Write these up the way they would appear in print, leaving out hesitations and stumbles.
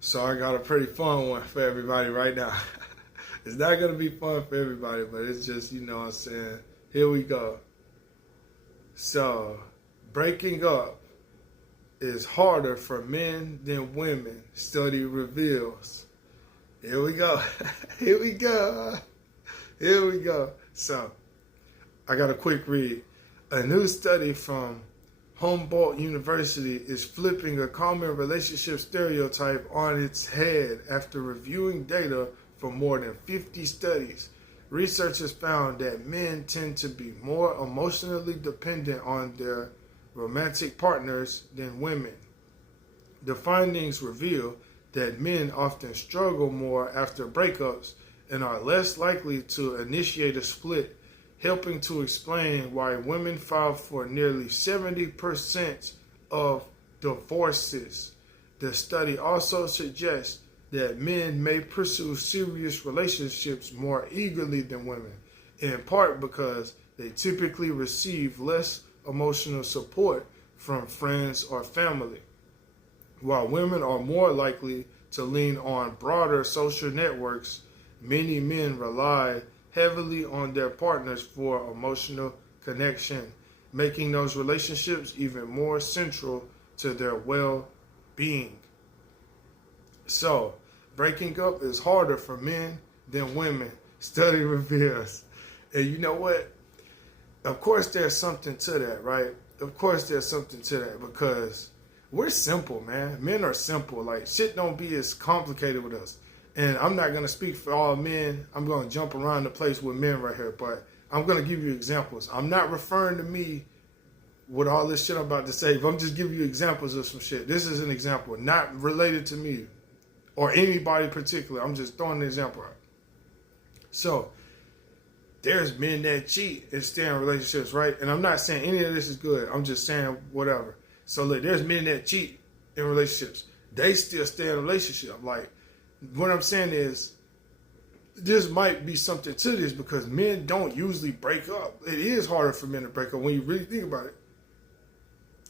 So I got a pretty fun one for everybody right now. It's not going to be fun for everybody, but it's just, you know what I'm saying. Here we go. So, breaking up is harder for men than women, study reveals. Here we go. Here we go. Here we go. So, I got a quick read. A new study from Humboldt University is flipping a common relationship stereotype on its head after reviewing data from more than 50 studies. Researchers found that men tend to be more emotionally dependent on their romantic partners than women. The findings reveal that men often struggle more after breakups and are less likely to initiate a split, helping to explain why women file for nearly 70% of divorces. The study also suggests that men may pursue serious relationships more eagerly than women, in part because they typically receive less emotional support from friends or family, while women are more likely to lean on broader social networks. Many men rely heavily on their partners for emotional connection, making those relationships even more central to their well-being. So, breaking up is harder for men than women, study reveals. And you know what? Of course there's something to that, right? Of course there's something to that because we're simple, man. Men are simple. Like, shit don't be as complicated with us. And I'm not going to speak for all men. I'm going to jump around the place with men right here, but I'm going to give you examples. I'm not referring to me with all this shit I'm about to say, but I'm just giving you examples of some shit. This is an example, not related to me or anybody in particular. I'm just throwing an example out. So, there's men that cheat and stay in relationships, right? And I'm not saying any of this is good. I'm just saying whatever. So, look, there's men that cheat in relationships. They still stay in a relationship. Like, what I'm saying is, this might be something to this because men don't usually break up. It is harder for men to break up when you really think about it.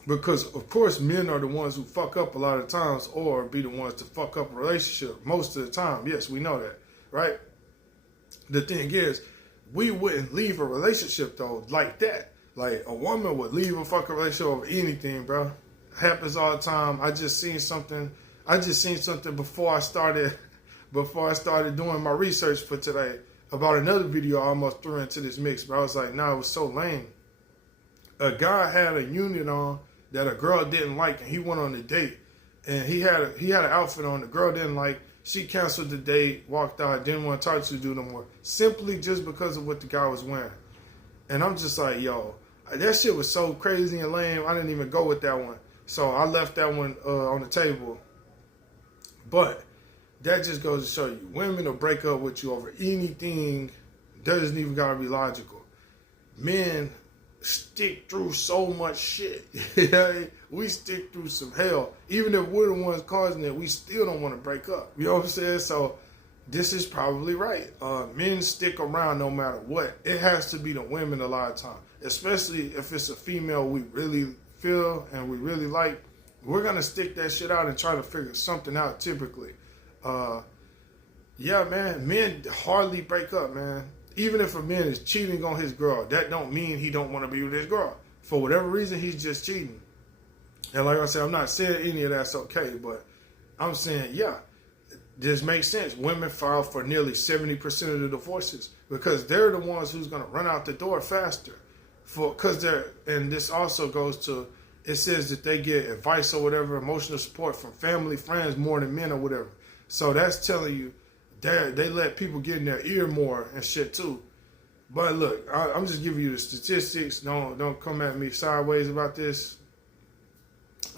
Because, of course, men are the ones who fuck up a lot of times or be the ones to fuck up a relationship most of the time. Yes, we know that, right? The thing is, we wouldn't leave a relationship, though, like that. Like, a woman would leave a fucking relationship over anything, bro. Happens all the time. I just seen something before I started doing my research for today about another video I almost threw into this mix, but I was like, nah, it was so lame. A guy had a unit on that a girl didn't like, and he went on a date, and he had an outfit on the girl didn't like. She canceled the date, walked out, didn't want to talk to the dude no more, simply just because of what the guy was wearing. And I'm just like, yo, that shit was so crazy and lame. I didn't even go with that one, so I left that one on the table. But that just goes to show you, women will break up with you over anything. Doesn't even gotta be logical. Men stick through so much shit. We stick through some hell. Even if we're the ones causing it, we still don't want to break up. You know what I'm saying? So this is probably right. Men stick around no matter what. It has to be the women a lot of times, especially if it's a female we really feel and we really like. We're going to stick that shit out and try to figure something out typically. Yeah, man, men hardly break up, man. Even if a man is cheating on his girl, that don't mean he don't want to be with his girl. For whatever reason, he's just cheating. And like I said, I'm not saying any of that's okay, but I'm saying, yeah, this makes sense. Women file for nearly 70% of the divorces because they're the ones who's going to run out the door faster. And this also goes to, it says that they get advice or whatever, emotional support from family, friends more than men or whatever. So that's telling you they let people get in their ear more and shit too. But look, I'm just giving you the statistics. Don't come at me sideways about this.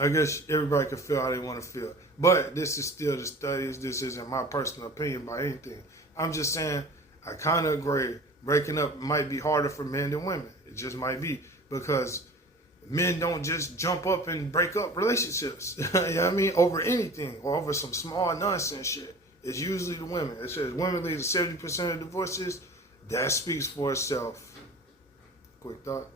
I guess everybody can feel how they want to feel. But this is still the studies. This isn't my personal opinion by anything. I'm just saying I kind of agree. Breaking up might be harder for men than women. It just might be because men don't just jump up and break up relationships. You know what I mean? Over anything or over some small nonsense shit. It's usually the women. It says women lead to 70% of divorces. That speaks for itself. Quick thought.